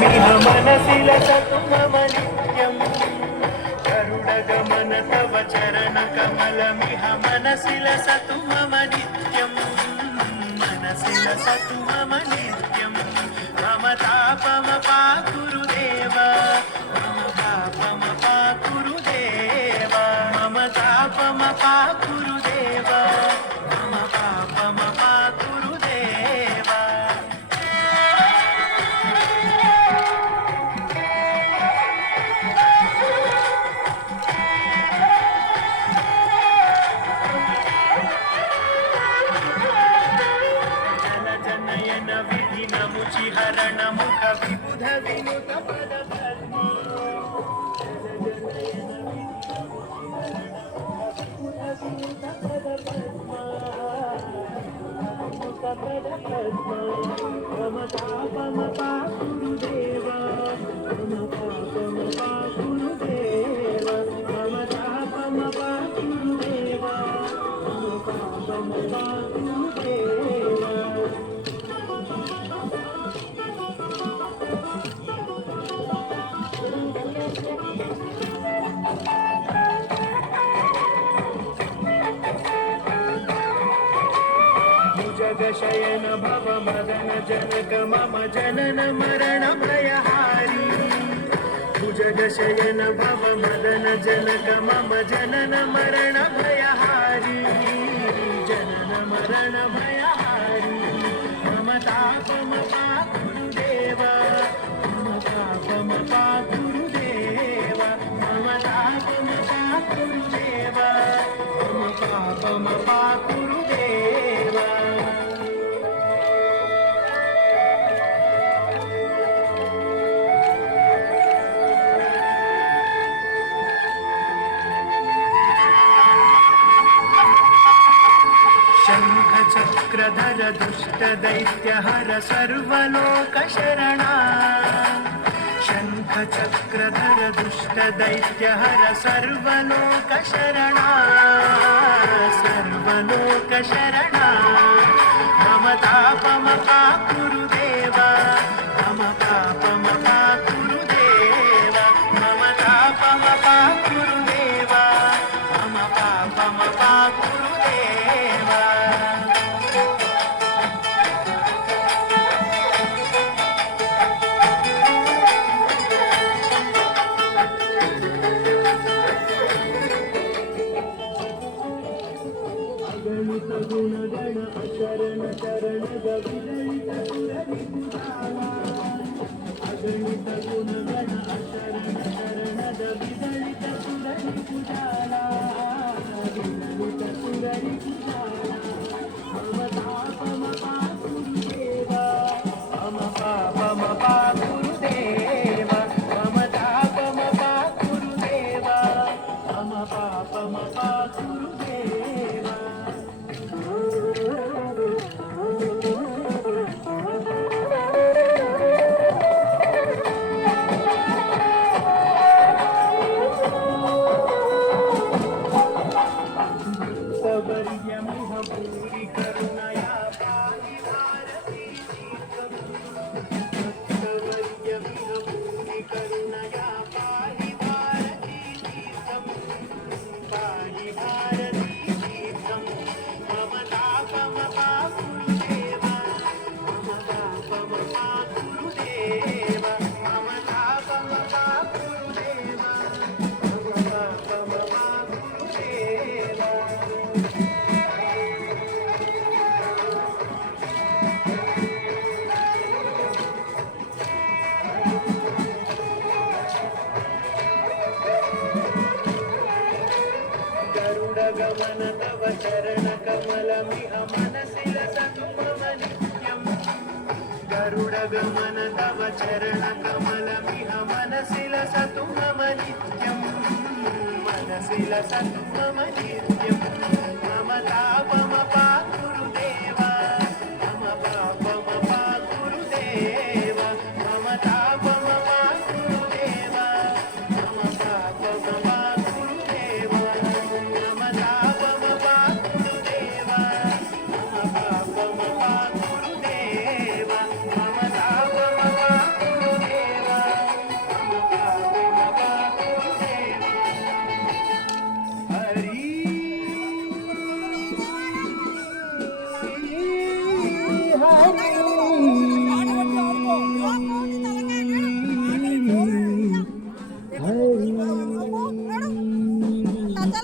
मिह मनसि लसतु मम नित्यम् गरुडगमन तव चरणकमलमिह मनसि लसतु मम नित्यम् मनसि लसतु मम नित्यम् मम तापमपाकुरुदेव मम पापमपाकुरुदेव मम तापमपाकुरुदेव मम पापमपाकुरुदेव हरण मुख विबुध विनुत पद पद्मा मम पापम पाकुरुदेव मम पापम पाकुरुदेव मम पापम पाकुरुदेव मम पापम पाकुरुदेव जगशयन भव मदन जनक मम जनन मरण भयहारी भुजगशयन भव मदन जनक मम जनन मरण भयहारी जनन मरण भयहारी मम तापम पाकुरुदेव मम तापम पाकुरुदेव मम तापम पाकुरुदेव मम पापम पाकुरुदेव चक्रधर दुष्ट दैत्यहर सर्वलोक शरणा शंख चक्रधर दुष्ट दैत्यहर सर्वलोक शरणा सर्वलोक शरणा मम तापम पाकुरुदेव मम पापम पाकुरुदेव मम तापम पाकुरुदेव मम पापम पाकुरुदेव गुणगण अशरण चरण विदलित सुररिपुजाला अगणित गुणगण अशरण चरण विदलित सुररिपुजाला विदलित सुररिपुजाला मम तापम पाकुरुदेव मम पापम पाकुरुदेव मम तापम पाकुरुदेव मम पापम पाकुरुदेव भूरि करुणया पाहि भारती भूरि करुणया पाहि भारती पाहि भारती मम तापम पाकुरुदेव मम तापम पाकुरुदेव मम तापम पाकुरुदेव मम तापम पाकुरुदेव गमन तव चरण कमलमिह मनसि लसतु मम नित्यम् गरुडगमन तव चरण कमलमिह मनसि लसतु मम नित्यम् मनसि लसतु मम नित्यम् मम तापम पाकुरुदेव मम पापम पाकुरुदेव मम तापम पाकुरुदेव मम पापम पाकुरुदेव मम तापम पाकुरुदेव मम पापम पाकुरुदेव मम तापम पाकुरुदेव ದಾರಿ